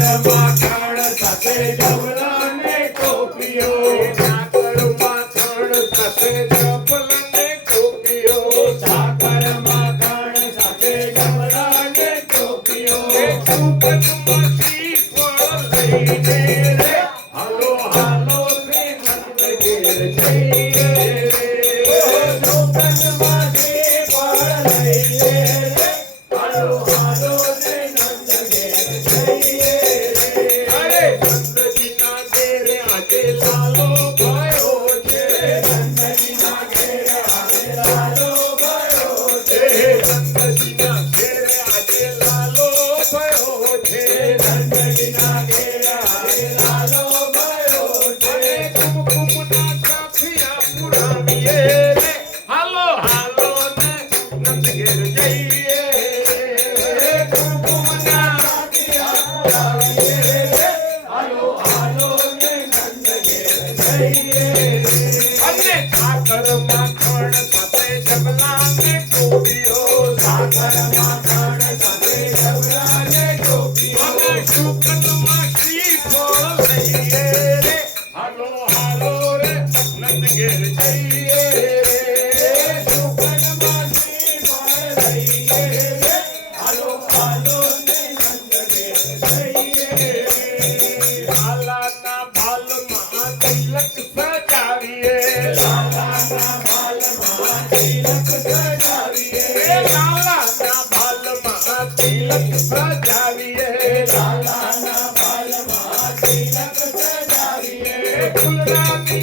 I'm a karma, I'm ಕುಲರಾತ್ರಿ